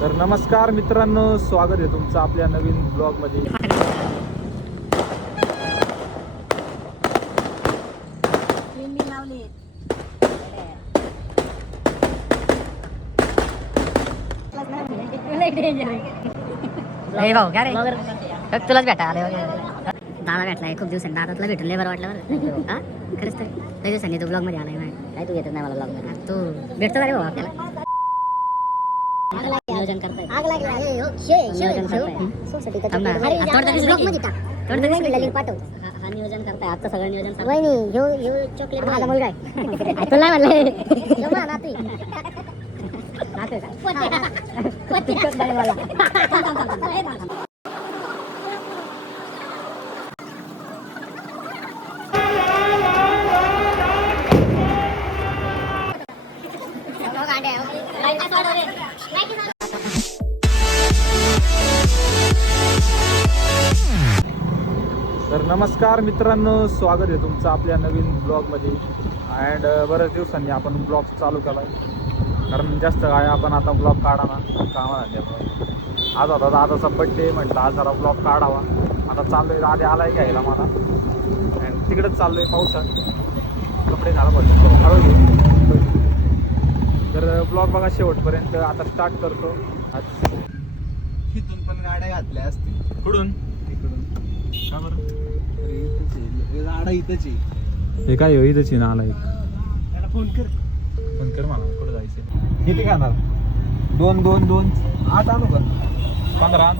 तर नमस्कार मित्रांनो, स्वागत आहे तुमचं आपल्या नवीन ब्लॉगमध्ये. भाऊ काय रे तुलाच भेटा आले दादा भेटलाय खूप दिवसांनी. दादातला भेटून लय बरं वाटलं बरं. हा खरंच तर लय दिवसांनी तू ब्लॉग मध्ये आलाय. काय तू येतच नाही मला ब्लॉग मध्ये. तू भेटतो रे भाऊ आपल्याला. नियोजन करताय हा नियोजन करताय आजचं सगळं नियोजन चॉकलेट माझा मुलगा आहे. तुला म्हणलं तर नमस्कार मित्रांनो, स्वागत आहे तुमचं आपल्या नवीन ब्लॉगमध्ये. अँड बऱ्याच दिवसांनी आपण ब्लॉग चालू केला आहे, कारण जास्त काय आपण आता ब्लॉग काढा ना कामा झाल्यामुळे. आज होता दादाचा बड्डे, म्हटलं आज जरा ब्लॉग काढावा. आता चाललो आहे, आधी आलाय घ्यायला मला. अँड तिकडेच चाललो आहे पावसात, कपडे घाला पडले हळू. तर ब्लॉग बघा शेवटपर्यंत. आता स्टार्ट करतो. तिथून पण गाड्या घातल्या असतील. कुठून तिकडून का बरं? गाडा इथंच आहे. हे काय इथंच ना आला एक. त्याला फोन कर मला कुठं जायचं. किती खाणार? 2 आठ आणू का? 15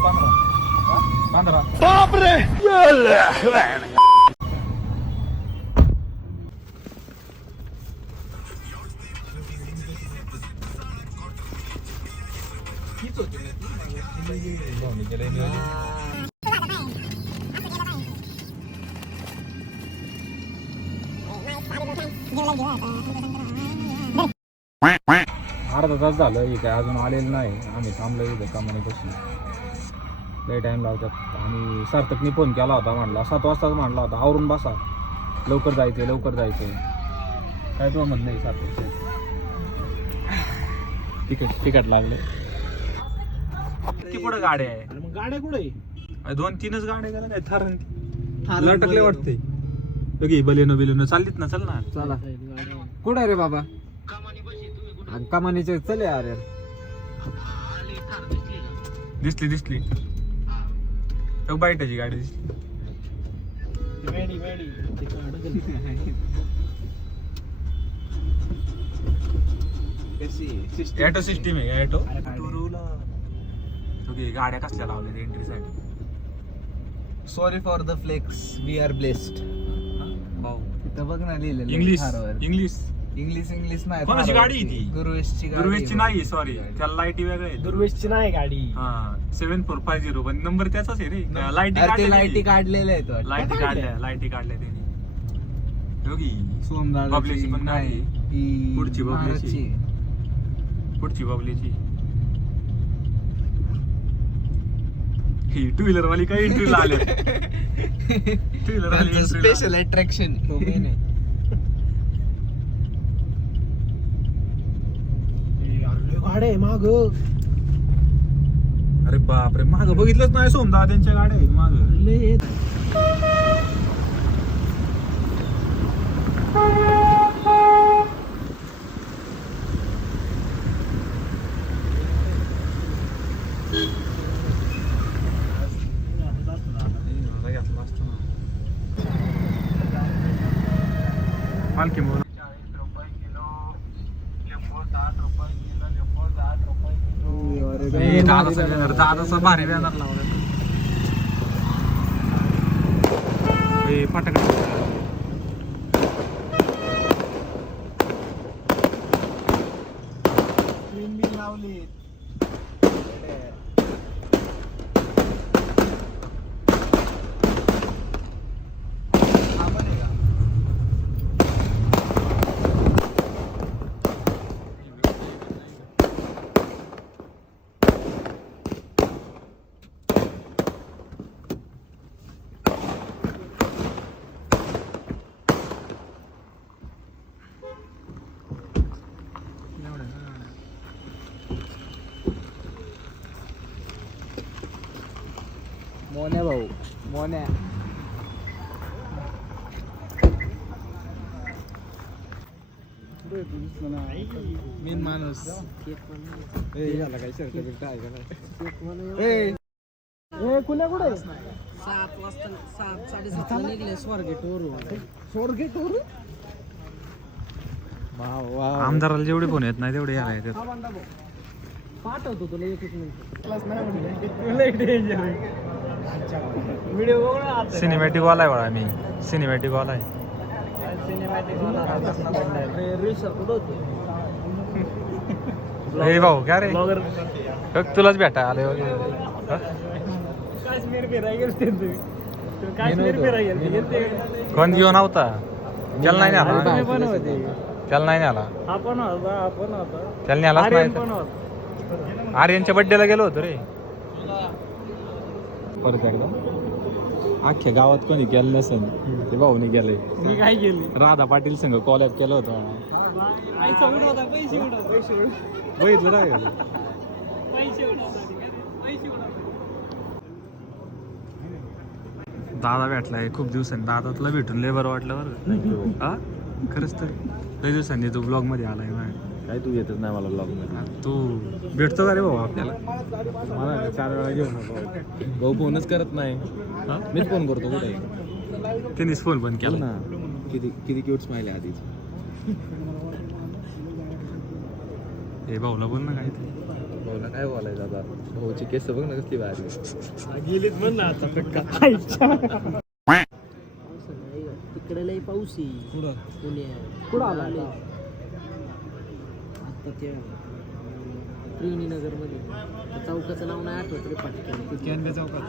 अर्धा तास झालं हे काय अजून आलेलं नाही. आम्ही थांबलो इथं कमानीपाशी. लय टाईम लावतात. आणि सार्थकनी फोन केला होता, म्हणला 7 वाजताच म्हणला होता आवरून बसा, लवकर जायचंय. काय तुला म्हणत नाही सार्थक? तिकट लागले. किती पुढे गाड्या आहे? मग गाड्या कुठे? 2-3च गाड्या गेल्या काय? थारण लटकले वाटते. बघी बलेनो चाललीत ना. चल ना. चला. कुठं रे बाबा? कमानीचे चल यार. दिसली बाईटाची गाडी दिसली. ॲटो सिस्टीम आहे. ॲटो गाड्या कसल्या लावल्या एंट्रीसाठी? Sorry for the flex, we are blessed. तिथं बघ ना लिहिलेलं इंग्लिश नाही. कोणाची गाडी आहे ती? गुरुवेशची नाही, सॉरी, त्याला लाईटी वेगळे. दुर्वेशची नाही गाडी. 7450 पण नंबर त्याचाच आहे रे. लाईटी काढलेल्या आहेत. लाईटी काढल्या त्यांनी. सोमदार बबलीची पण नाही. पुढची बबलीची ही 2 व्हीलर वाली काही एंट्रीला आले. 2 व्हीलर वाली स्पेशल अट्रॅक्शन तो मेन आहे. गाड्या माग. अरे बापरे, माग बघितलंच नाही सोमदा त्यांच्या गाड्या माग. मालकी बोल. 40 रुपये किलो लिंबू, 60 रुपये किलो लिंबू, 60 रुपये किलो. दादाचा भारी बॅनर लावला. फटाकडे लावली. मोन्या भाऊ मोन्या मेन माणूस झाला काय शर्ट बिर्ट आहे का नाही कुण्या कुठे 7 वाजता 7:30 निघले स्वारगेट वरून आमदाराला जेवढे फोन येत नाही तेवढे यायला येतात. पाठवतो तुला एकच मिनिट सिनेमॅटिक वाला आहे बघा मी सिनेमॅटिक वाला आहे. ए भाऊ काय रे फक्त तुलाच भेटाय आले कोण घेऊन होता त्याला नाही आला त्याला नाही आला त्याला आलाच नाही. आर्यनच्या बड्डेला गेलो होतो रे परत एकदा अख्ख्या गावात कोणी गेलं नसेल ते भाऊने गेले. मी काय केली राधा पाटील संघ कॉलेज केलं होतं बघितलं नाही का? दादा भेटलाय खूप दिवसांनी दादा तुला भेटून लय बरं वाटलं बरं हा खरंच तर लय दिवसांनी तू ब्लॉग मध्ये आलाय काय तू येतच नाही मला ब्लॉग मध्ये तू भेटतो का रे भाऊ आपल्याला मला 4 वेळा घेऊन भाऊ फोनच करत नाही हा? मीच फोन करतो कुठे त्यांनीच फोन बंद केला ना किती किती क्यूट स्माइल आहे आधीच हे भाऊला बोल ना काय ते भाऊला काय बोलायचं आता भाऊची केस बघ ना कसली भारी गेलीत म्हण ना आता तिकडे लई पाऊस आहे पुढं आला आता त्या त्रिवेणीनगर मध्ये चौकाचं नाव नाही आठवत रे पाटक्यान चौकात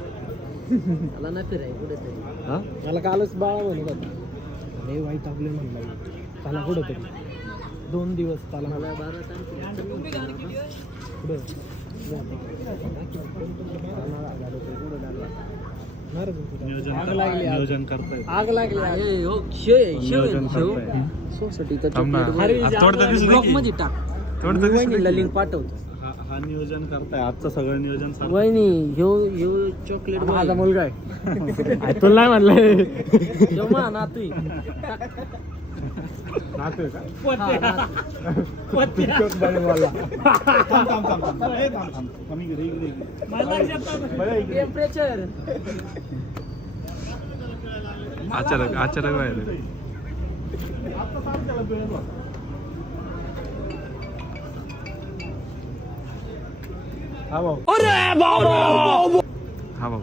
मला नाही फिराय कुठेतरी हा मला कालच बाळा म्हणत होता लय वाईट आपले म्हणला त्याला कुठेतरी 2 दिवस त्याला मला 12 तारखेला नियोजन करताय आग लागली ब्लॉक मध्ये टाक लिंक पाठवतो हा नियोजन करताय आजचं सगळं नियोजन वहिनी ह्यो चॉकलेट माझा मुलगा आहे तुला नाही म्हणलंय जेव्हा ना तू टेम्परेचर अचानक अचानक व्हायला हा भाऊ हा भाऊ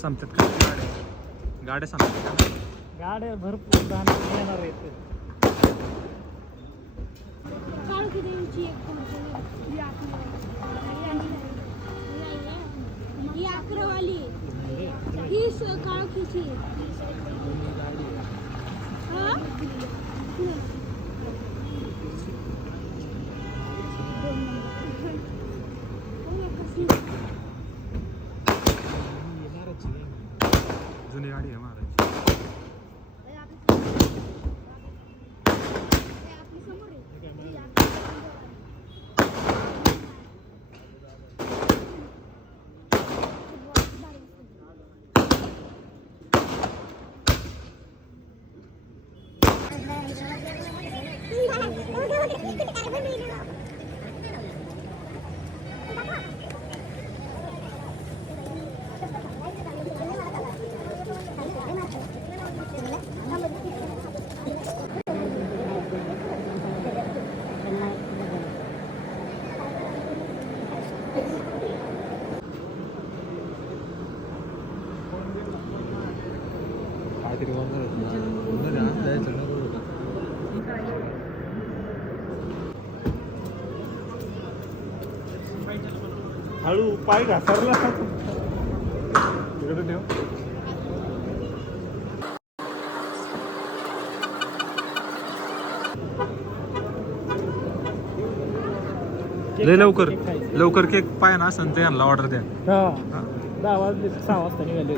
संपतात का गाड्या संपतात का गाड्या भरपूर येणार आहेत काळोखी देवीची एक ही 11 वाली ही काळोखीची जुनी गाडी आहे महाराज हळू पाय घासारला इकडे ठेव. लय लवकर लवकर केक पाय ना असं ते यांना ऑर्डर द्या. हा 10 वाजले 6 वाजता निघाले.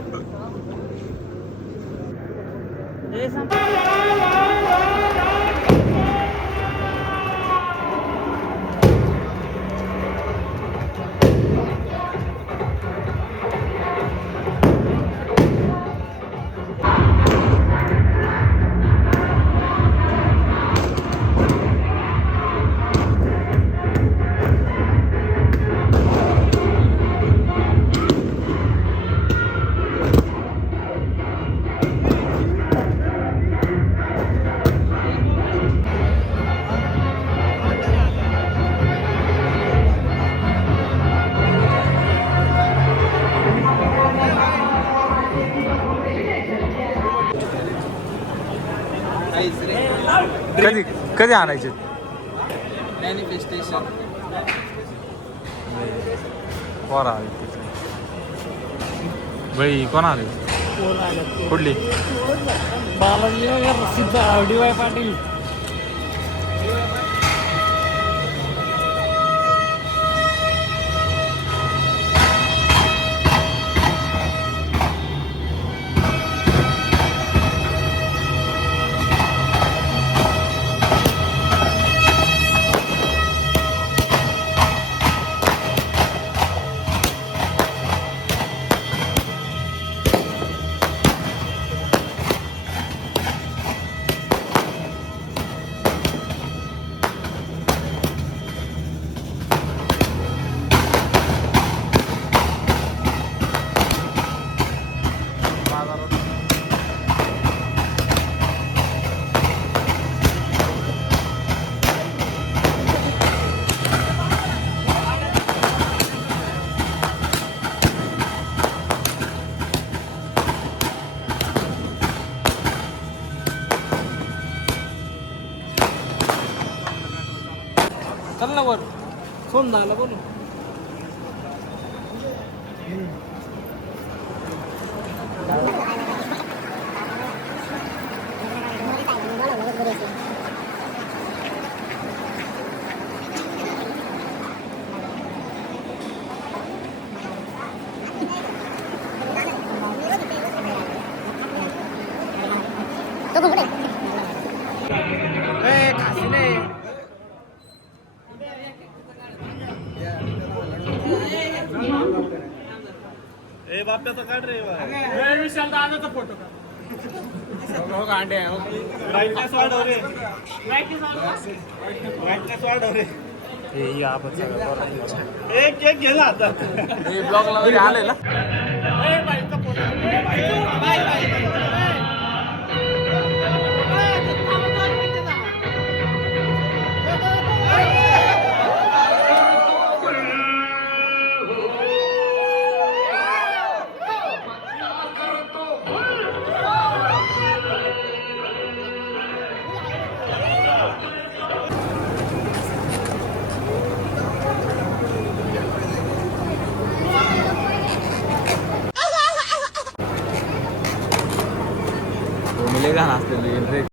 कधी कधी आणायचे मॅनिफेस्टेशन. कोण आले बाई कोण आले कुठली बालाजी वगैरे सिद्ध DY पाटील. चल ना वर. फोन झाला बोलू. तो कुठे बाप्याचा काढ रे विशाल दादाचा फोटो का? ब्राईटनेस वाढव रे ब्राईटनेस वाढव रे. एक एक गेला आता ब्लॉगला वगैरे आले ना. मिलेगा ना असलेले ड्रेस.